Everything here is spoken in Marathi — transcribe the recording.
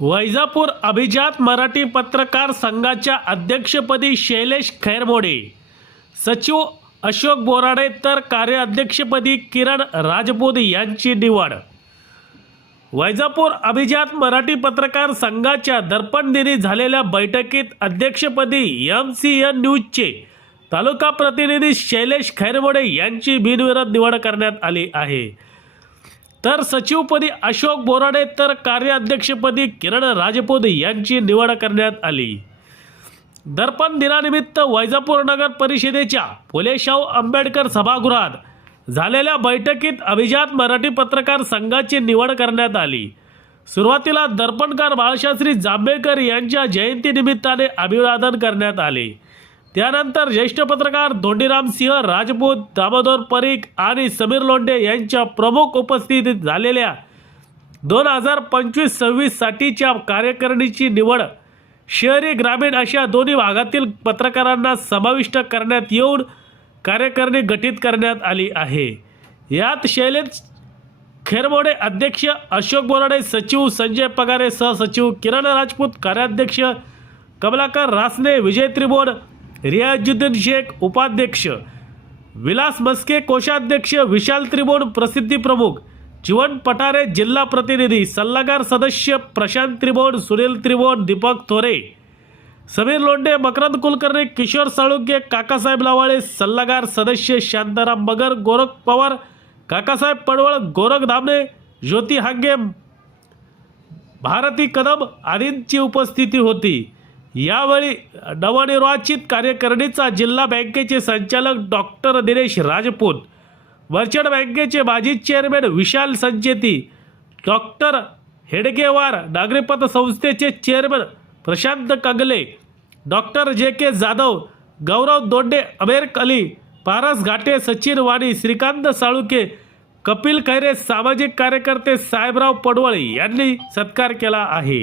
वैजापूर अभिजात मराठी पत्रकार संघाच्या अध्यक्षपदी शैलेश खैरमोडे. सचिव अशोक बोराडे तर कार्याध्यक्षपदी किरण राजपूत यांची निवड. वैजापूर अभिजात मराठी पत्रकार संघाच्या दर्पण दिनी झालेल्या बैठकीत अध्यक्षपदी एम सी एन न्यूजचे तालुका प्रतिनिधी शैलेश खैरमोडे यांची बिनविरोध निवड करण्यात आली आहे. तर सचिवपदी अशोक बोराडे तर कार्याध्यक्षपदी किरण राजपूत यांची निवड करण्यात आली. दर्पण दिनानिमित्त वैजापूर नगर परिषदेच्या फुलेशाहू आंबेडकर सभागृहात झालेल्या बैठकीत अभिजात मराठी पत्रकार संघाची निवड करण्यात आली. सुरुवातीला दर्पणकार बाळशास्त्री जांभेकर यांच्या जयंतीनिमित्ताने अभिवादन करण्यात आले. त्यानंतर ज्येष्ठ पत्रकार धोंडीराम सिंह राजपूत दामोदर परीख आणि समीर लोंढे यांच्या प्रमुख उपस्थितीत झालेल्या दोन हजार पंचवीस सव्वीससाठीच्या कार्यकारिणीची निवड शहरी ग्रामीण अशा दोन्ही भागातील पत्रकारांना समाविष्ट करण्यात येऊन कार्यकारिणी गठीत करण्यात आली आहे. यात शैलेश खेरमोडे अध्यक्ष अशोक बोराडे सचिव संजय पगारे सहसचिव किरण राजपूत कार्याध्यक्ष कमलाकर रासने विजय त्रिभुवन रियाजुद्दीन शेख उपाध्यक्ष विलास मस्के कोषाध्यक्ष विशाल त्रिभुवन प्रसिद्धी प्रमुख जीवन पठारे जिल्हा प्रतिनिधी सल्लागार सदस्य प्रशांत त्रिभुवन सुनील त्रिभुवन दीपक थोरे समीर लोंढे मकरंद कुलकर्णी किशोर साळुंके काकासाहेब लावाळे सल्लागार सदस्य शांताराम मगर गोरख पवार काकासाहेब पडवळ गोरख धामणे ज्योती हांगे भारती कदम आदींची उपस्थिती होती. यावेळी नवनिर्वाचित कार्यकारिणीचा जिल्हा बँकेचे संचालक डॉक्टर दिनेश राजपूत मर्चंट बँकेचे माजी चेअरमॅन विशाल संचेती डॉक्टर हेडगेवार नागरी संस्थेचे चेअरमन प्रशांत कंगले डॉक्टर जे के जाधव गौरव दोंडे अमेरक अली पारस घाटे सचिन वाणी श्रीकांत साळुके कपिल खैरे सामाजिक कार्यकर्ते साहेबराव पडवळ यांनी सत्कार केला आहे.